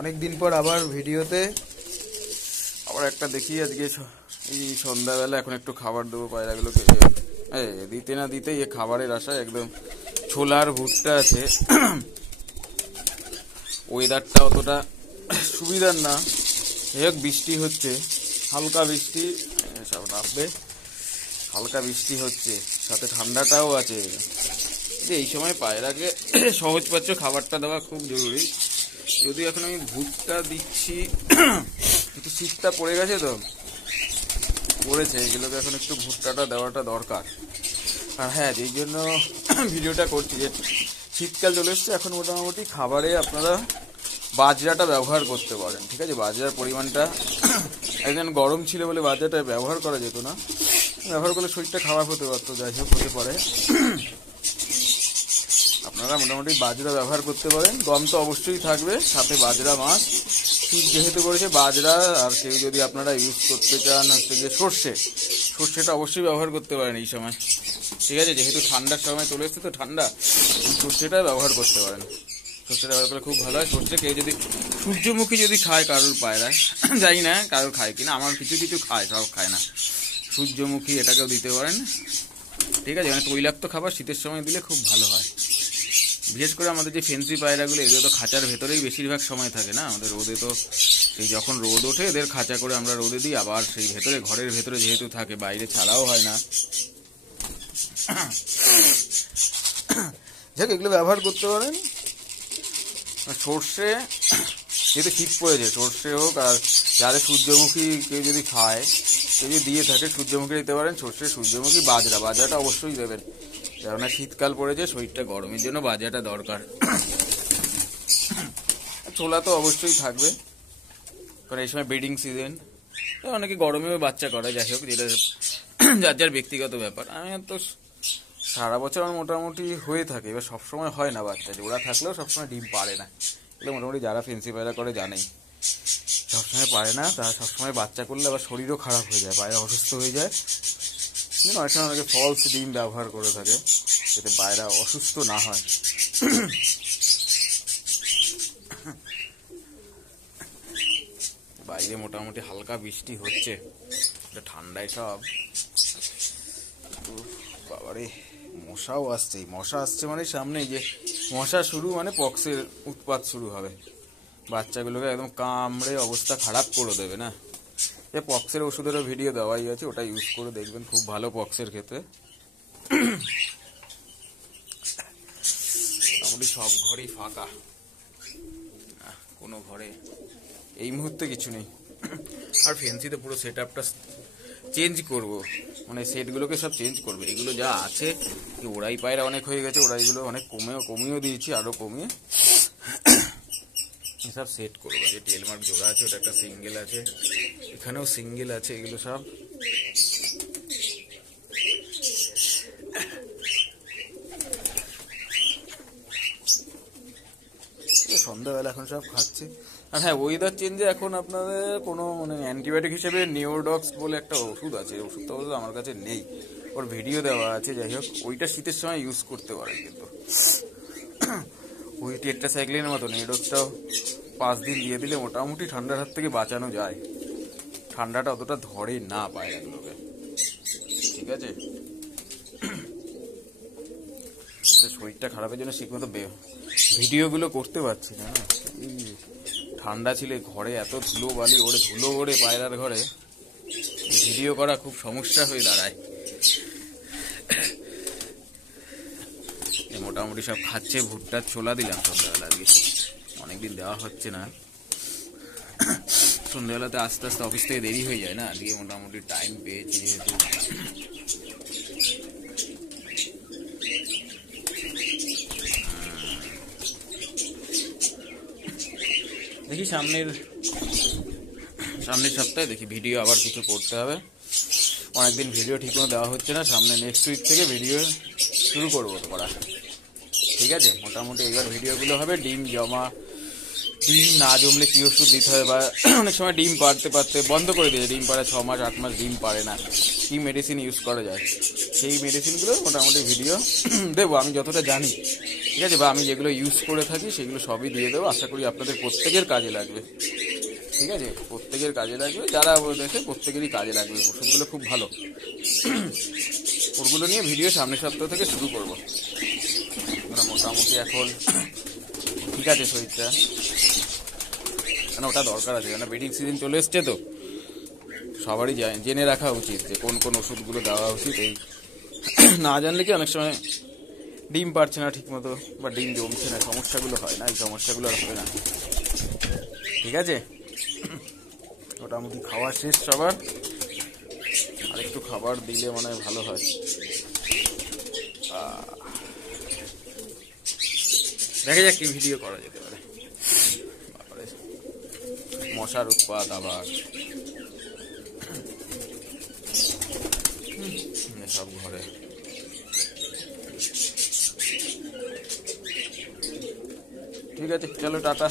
অনেকদিন পর আবার ভিডিওতে আবার একটা দেখি। আজকে এই সন্ধ্যাবেলা এখন একটু খাবার দেবো পায়রাগুলোকে। দিতে না দিতেই এ খাবারের আশায় একদম ছোলার ভুট্টা আছে। ওয়েদারটা অতটা সুবিধার না, বৃষ্টি হচ্ছে, হালকা বৃষ্টি, সব নামবে, হালকা বৃষ্টি হচ্ছে, সাথে ঠান্ডাটাও আছে। যে এই সময় পায়রাকে সহজ পাচ্ছ খাবারটা দেওয়া খুব জরুরি। যদিও এখন আমি ভুট্টা দিচ্ছি, একটু শীতটা পড়ে গেছে তো পড়েছে, এগুলোকে এখন একটু ভুট্টাটা দেওয়াটা দরকার। আর হ্যাঁ, যেই জন্য ভিডিওটা করছি যে শীতকাল চলে এসছে, এখন মোটামুটি খাবারে আপনারা বাজরাটা ব্যবহার করতে পারেন। ঠিক আছে, বাজরার পরিমাণটা একদিন গরম ছিল বলে বাজরাটা ব্যবহার করা যেত না, ব্যবহার করলে শরীরটা খারাপ হতে পারতো, যাই হোক হতে পারে। আপনারা মোটামুটি বাজরা ব্যবহার করতে পারেন। গম তো অবশ্যই থাকবে, সাথে বাজরা মাছ। শীত যেহেতু করেছে, বাজরা, আর কেউ যদি আপনারা ইউজ করতে চান হচ্ছে যে সর্ষেটা অবশ্যই ব্যবহার করতে পারেন এই সময়। ঠিক আছে, যেহেতু ঠান্ডার সময় চলে এসছে তো ঠান্ডা, সর্ষেটা ব্যবহার করতে পারেন। সর্ষেটা ব্যবহার করলে খুব ভালো হয়। সর্ষে কেউ যদি সূর্যমুখী যদি খায় কারোর পায়রায়, জানি না কারোর খায় কিনা, আমার কিছু কিছু খায়, সব খায় না। সূর্যমুখী এটাকেও দিতে পারেন। ঠিক আছে, মানে তৈলাক্ত খাবার শীতের সময় দিলে খুব ভালো হয়। বিশেষ করে আমাদের যে ফেন্সি পায়রাগুলো, এগুলো তো খাঁচার ভেতরেই বেশিরভাগ সময় থাকে না। আমাদের রোদে তো সেই যখন রোদ ওঠে এদের খাঁচা করে আমরা রোদে দিই, আবার সেই ভেতরে ঘরের ভেতরে যেহেতু থাকে, বাইরে ছাড়াও হয় না। যাক, এগুলো ব্যবহার করতে পারেন। সর্ষে যেহেতু শীত পড়েছে, সর্ষে হোক, আর যাদের সূর্যমুখী কেউ যদি খায়, কেউ যদি দিয়ে থাকে, সূর্যমুখী দিতে পারেন। সর্ষে, সূর্যমুখী, বাজরাটা অবশ্যই দেবেন, কেননা শীতকাল পড়েছে, শরীরটা গরমের জন্য বাজরাটা দরকার। ছোলা তো অবশ্যই থাকবে, কারণ এই সময় ব্রিডিং সিজন, অনেকে গরমেও বাচ্চা করে। যাই হোক, যেটা যার যার ব্যক্তিগত ব্যাপার। আমি তো সারা বছর আমার মোটামুটি হয়ে থাকে, এবার সবসময় হয় না বাচ্চা, ওরা থাকলেও সবসময় ডিম পারে না। এগুলো মোটামুটি যারা ফেন্সি পায়রা করে জানেই, সবসময় পারে না। তারা সবসময় বাচ্চা করলে আবার শরীরও খারাপ হয়ে যায়, পায়রা অসুস্থ হয়ে যায়। অনেক সময় অনেকে ফলস ডিম ব্যবহার করে থাকে, যাতে পায়রা অসুস্থ না হয়। বাইরে মোটামুটি হালকা বৃষ্টি হচ্ছে, ঠান্ডায় সব। বাবারে, মশাও আসছে। মশা আসছে মানে সামনে যে মশা শুরু, মানে পক্সের উৎপাত শুরু হবে। বাচ্চাগুলোকে একদম কামড়ে অবস্থা খারাপ করে দেবে না। এ পক্সের ওষুধেরও ভিডিও দেওয়াই আছে, ওটা ইউজ করে দেখবেন, খুব ভালো পক্সের ক্ষেত্রে। আমাদের সব ঘরেই ফাঁকা, কোনো ঘরে এই মুহূর্তে কিছু নেই। আর ফেন্সিতে পুরো সেট আপটা চেঞ্জ করবো, মানে সেটগুলোকে সব চেঞ্জ করবো। এগুলো যা আছে, ওরাই পায়রা অনেক হয়ে গেছে, ওরাইগুলো অনেক কমিয়েও দিয়েছি, আরো কমিয়ে সব সেট করবো। যে টেলমার্ক জোড়া আছে, ওটা একটা সিঙ্গেল আছে, এখানেও সিঙ্গেল আছে, এগুলো সব সন্ধ্যাবেলা এখন সব খাচ্ছে। আর হ্যাঁ, ওয়েদার চেঞ্জে এখন আপনাদের কোনো মানে অ্যান্টিবায়োটিক হিসেবে নিওডক্স বলে একটা ওষুধ আছে, ওষুধটা বলতে আমার কাছে নেই, ওর ভিডিও দেওয়া আছে। যাই হোক, ওইটা শীতের সময় ইউজ করতে পারেন, কিন্তু ওই টেট্রাসাইক্লিনের মতো নিওডক্সটাও 5 দিন দিয়ে দিলে মোটামুটি ঠান্ডার হাত থেকে বাঁচানো যায়। ঠান্ডাটা অতটা ধরে না পায়রাগুলোকে। ঠিক আছে, শরীরটা খারাপের জন্য ঠিকমতো ভিডিওগুলো করতে পারছি না। এই ঠান্ডা ছিল, ঘরে এত ধুলো ওড়ে পায়রার ঘরে, ভিডিও করা খুব সমস্যা হয়ে দাঁড়ায়। মোটামুটি সব খাচ্ছে। ভুট্টার ছোলা দিলাম সন্ধ্যাবেলা, আজকে অনেকদিন দেওয়া হচ্ছে না। সন্ধ্যাবেলাতে আস্তে আস্তে অফিস থেকে দেরি হয়ে যায় না, আজকে মোটামুটি টাইম পেয়েছি যেহেতু। দেখি সামনের সপ্তাহে দেখি ভিডিও আবার কিছু করতে হবে। অনেকদিন ভিডিও ঠিকমতো দেওয়া হচ্ছে না, সামনে নেক্সট উইক থেকে ভিডিও শুরু করবো করা। ঠিক আছে, মোটামুটি এবার ভিডিওগুলো হবে ডিম না জমলে কি ওষুধ দিতে হয়, বা অনেক সময় ডিম পারতে বন্ধ করে দিয়েছে, ডিম পাড়া 6 মাস 8 মাস ডিম পারে না, কি মেডিসিন ইউজ করা যায়, সেই মেডিসিনগুলো মোটামুটি ভিডিও দেবো আমি যতটা জানি। ঠিক আছে, বা আমি যেগুলো ইউজ করে থাকি সেগুলো সবই দিয়ে দেবো। আশা করি আপনাদের প্রত্যেকের কাজে লাগবে। ঠিক আছে, প্রত্যেকের কাজে লাগবে, যারা দেখে প্রত্যেকেরই কাজে লাগবে। ওষুধগুলো খুব ভালো। ওগুলো নিয়ে ভিডিও সামনের সপ্তাহ থেকে শুরু করবো। আমরা মোটামুটি এখন ঠিক আছে শরীরটা, মানে ওটা দরকার আছে, কেন ব্রিডিং সিজন চলে এসছে তো সবারই জেনে রাখা উচিত যে কোন কোন ওষুধগুলো দেওয়া উচিত। এই না জানলে কি অনেক সময় ডিম পারছে না ঠিক মতো, বা ডিম জমছে না, সমস্যাগুলো হয় না। এই সমস্যাগুলো আর হবে না। ঠিক আছে, মোটামুটি খাওয়া শেষ সবার, আর একটু খাবার দিলে মনে হয় ভালো হয়। দেখা যাক কি ভিডিও করা যেতে পারে। মশার উৎপাত আবার সব ঘরে। ঠিক আছে, চলো টাটা।